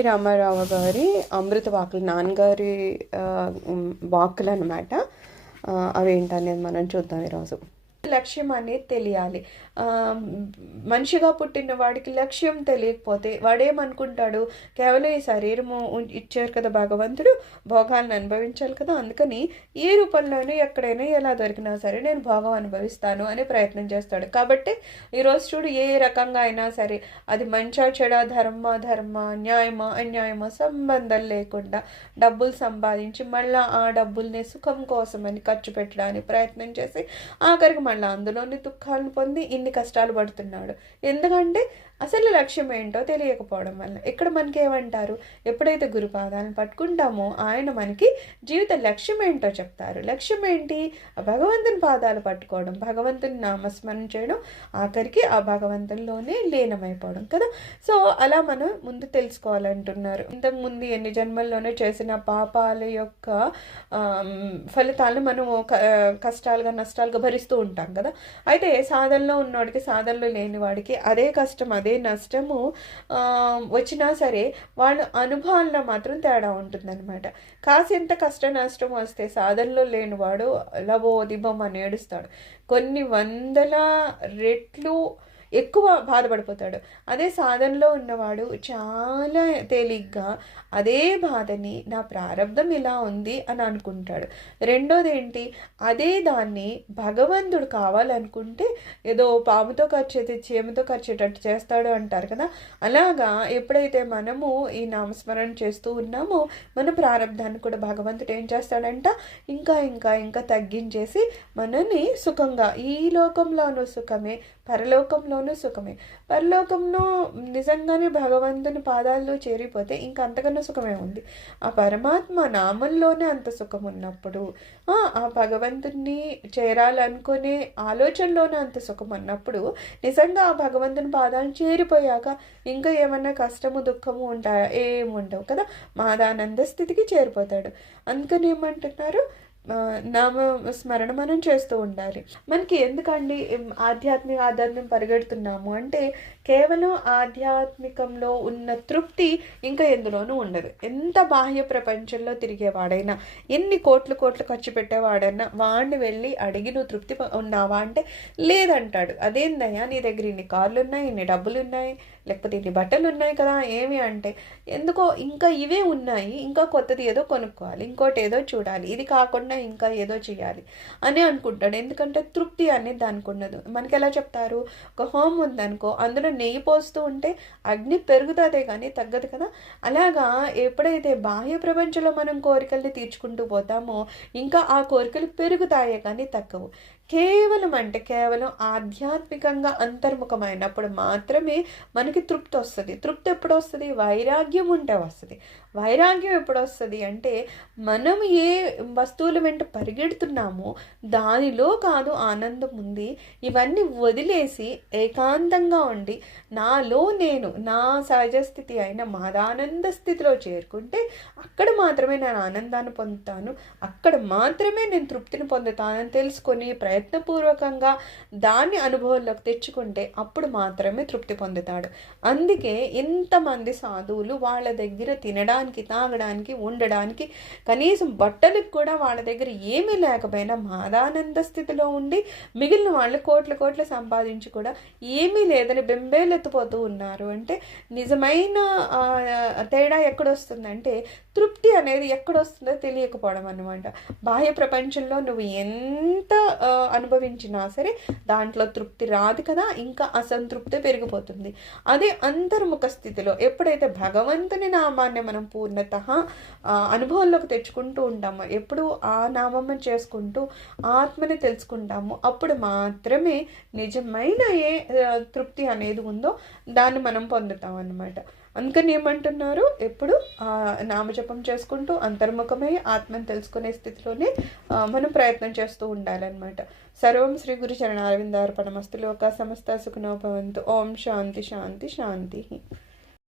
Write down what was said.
రామారావు గారి అమృత వాకులు నాన్నగారి వాకులు ఉమ్, వాక్కులు అనమాట అవేంటనేది మనం చూద్దాం ఈరోజు. లక్ష్యం అనేది తెలియాలి. మనిషిగా పుట్టిన వాడికి లక్ష్యం తెలియకపోతే వాడేమనుకుంటాడు? కేవలం ఈ శరీరము ఇచ్చారు కదా భగవంతుడు భోగాలను అనుభవించాలి కదా. అందుకని ఏ రూపంలోనూ ఎక్కడైనా ఎలా దొరికినా సరే నేను భోగం అనుభవిస్తాను అనే ప్రయత్నం చేస్తాడు. కాబట్టి ఈరోజు చూడు ఏ రకంగా అయినా సరే అది మంచా చెడ ధర్మ ధర్మ న్యాయమా అన్యాయమా సంబంధం లేకుండా డబ్బులు సంపాదించి మళ్ళీ ఆ డబ్బుల్ని సుఖం కోసమని ఖర్చు పెట్టడానికి ప్రయత్నం చేసి ఆఖరికి మళ్ళీ అందులోని దుఃఖాలను పొంది ఇన్ని కష్టాలు పడుతున్నాడు. ఎందుకంటే అసలు లక్ష్యం ఏంటో తెలియకపోవడం వల్ల. ఇక్కడ మనకి ఏమంటారు ఎప్పుడైతే గురుపాదాలను పట్టుకుంటామో ఆయన మనకి జీవిత లక్ష్యం ఏంటో చెప్తారు. లక్ష్యం ఏంటి? ఆ భగవంతుని పాదాలు పట్టుకోవడం భగవంతుని నామస్మరణ చేయడం ఆఖరికి ఆ భగవంతునిలోనే లీనమైపోవడం కదా. సో అలా మనం ముందు తెలుసుకోవాలంటున్నారు. ఇంతకుముందు ఎన్ని జన్మల్లోనే చేసిన పాపాల యొక్క ఫలితాలను మనము కష్టాలుగా నష్టాలుగా భరిస్తూ ఉంటాం కదా. అయితే సాధనలో ఉన్నవాడికి సాధనలో లేని వాడికి అదే కష్టం అదే నష్టము ఆ, వచ్చినా సరే వాళ్ళ అనుభవంలో మాత్రం తేడా ఉంటుందన్నమాట. కాసింత కష్ట నష్టం వస్తే సాధనలో లేనివాడు లబో దిబం అని ఏడుస్తాడు. కొన్ని వందల రెట్లు ఎక్కువ బాధపడిపోతాడు. అదే సాధనలో ఉన్నవాడు చాలా తేలిగ్గా అదే బాధని నా ప్రారంధం ఇలా ఉంది అని అనుకుంటాడు. రెండోది ఏంటి అదే దాన్ని భగవంతుడు కావాలనుకుంటే ఏదో పాముతో ఖర్చు చీమతో ఖర్చేటట్టు చేస్తాడు అంటారు కదా. అలాగా ఎప్పుడైతే మనము ఈ నామస్మరణ చేస్తూ ఉన్నామో మన ప్రారంధాన్ని కూడా భగవంతుడు ఏం చేస్తాడంట? ఇంకా ఇంకా ఇంకా తగ్గించేసి మనని సుఖంగా ఈ లోకంలోనూ సుఖమే పరలోకంలో పరలోకంలోనూ సుఖమే. పరలోకంలో నిజంగానే భగవంతుని పాదాల్లో చేరిపోతే ఇంకా అంతకన్నా సుఖమే ఉంది. ఆ పరమాత్మ నామంలోనే అంత సుఖం ఉన్నప్పుడు ఆ ఆ భగవంతుని చేరాలనుకునే ఆలోచనలోనే అంత సుఖం ఉన్నప్పుడు నిజంగా ఆ భగవంతుని పాదాలు చేరిపోయాక ఇంకా ఏమన్నా కష్టము దుఃఖము ఉంటాయా ఏముండవు కదా. మాదానంద స్థితికి చేరిపోతాడు. అందుకని ఏమంటున్నారు? నామ స్మరణ మనం చేస్తూ ఉండాలి. మనకి ఎందుకండి ఆధ్యాత్మిక ఆధ్యాత్మికం పరిగెడుతున్నాము అంటే కేవలం ఆధ్యాత్మికంలో ఉన్న తృప్తి ఇంకా ఎందులోనూ ఉండదు. ఎంత బాహ్య ప్రపంచంలో తిరిగేవాడైనా ఎన్ని కోట్లు కోట్లు ఖర్చు పెట్టేవాడైనా వాడిని వెళ్ళి అడిగి నువ్వు తృప్తి ఉన్నావా అంటే లేదంటాడు. అదేందయ్యా నీ దగ్గర ఇన్ని కార్లు ఉన్నాయి ఇన్ని డబ్బులు ఉన్నాయి లేకపోతే ఇన్ని బట్టలు ఉన్నాయి కదా ఏమి అంటే ఎందుకో ఇంకా ఇవే ఉన్నాయి. ఇంకా కొత్తది ఏదో కొనుక్కోవాలి ఇంకోటి ఏదో చూడాలి. ఇది కాకుండా ఇంకా ఏదో చేయాలి అని అనుకుంటాడు. ఎందుకంటే తృప్తి అనేది దానికి ఉండదు మనకి ఎలా చెప్తారు? ఒక హోమ్ ఉందనుకో అందులో నెయ్యి పోస్తూ ఉంటే అగ్ని పెరుగుతుందే కానీ తగ్గదు కదా? అలాగా ఎప్పుడైతే బాహ్య ప్రపంచంలో మనం కోరికల్ని తీర్చుకుంటూ పోతామో ఇంకా ఆ కోరికలు పెరుగుతాయే కానీ తగ్గవు. కేవలం అంటే కేవలం ఆధ్యాత్మికంగా అంతర్ముఖమైనప్పుడు మాత్రమే మనకి తృప్తి వస్తుంది. తృప్తి ఎప్పుడు వస్తుంది? వైరాగ్యం ఉంటే వస్తుంది. వైరాగ్యం ఎప్పుడు వస్తుంది అంటే మనం ఏ వస్తువుల వెంట పరిగెడుతున్నామో దానిలో కాదు ఆనందం ఉంది. ఇవన్నీ వదిలేసి ఏకాంతంగా ఉండి నాలో నేను నా సహజ స్థితి అయిన మాదానంద స్థితిలో చేరుకుంటే అక్కడ మాత్రమే నేను ఆనందాన్ని పొందుతాను. అక్కడ మాత్రమే నేను తృప్తిని పొందుతానని తెలుసుకొని ప్రయత్నపూర్వకంగా దాన్ని అనుభవంలోకి తెచ్చుకుంటే అప్పుడు మాత్రమే తృప్తి పొందుతాడు. అందుకే ఇంతమంది సాధువులు వాళ్ళ దగ్గర తినడానికి తాగడానికి ఉండడానికి కనీసం బట్టలకు కూడా వాళ్ళ దగ్గర ఏమీ లేకపోయినా మాదానంద స్థితిలో ఉండి మిగిలిన వాళ్ళు కోట్ల కోట్లు సంపాదించి కూడా ఏమీ లేదని బెంబేలెత్తిపోతూ ఉన్నారు. అంటే నిజమైన తేడా ఎక్కడొస్తుందంటే తృప్తి అనేది ఎక్కడొస్తుందో తెలియకపోవడం అనమాట బాహ్య ప్రపంచంలో నువ్వు ఎంత అనుభవించినా సరే దాంట్లో తృప్తి రాదు కదా ఇంకా అసంతృప్తి పెరిగిపోతుంది. అదే అంతర్ముఖ స్థితిలో ఎప్పుడైతే భగవంతుని నామాన్ని మనం సంపూర్ణత అనుభవంలోకి తెచ్చుకుంటూ ఉంటాము. ఎప్పుడు ఆ నామం చేసుకుంటూ ఆత్మని తెలుసుకుంటాము. అప్పుడు మాత్రమే నిజమైన ఏ తృప్తి అనేది ఉందో దాన్ని మనం పొందుతాం అన్నమాట. అందుకని ఏమంటున్నారు? ఎప్పుడు నామజపం చేసుకుంటూ అంతర్ముఖమై ఆత్మను తెలుసుకునే స్థితిలోనే మనం ప్రయత్నం చేస్తూ ఉండాలన్నమాట. సర్వం శ్రీ గురు చరణారవిందార్పణమస్తు ఒక సమస్త సుఖనోభవంతు ఓం శాంతి శాంతి శాంతి.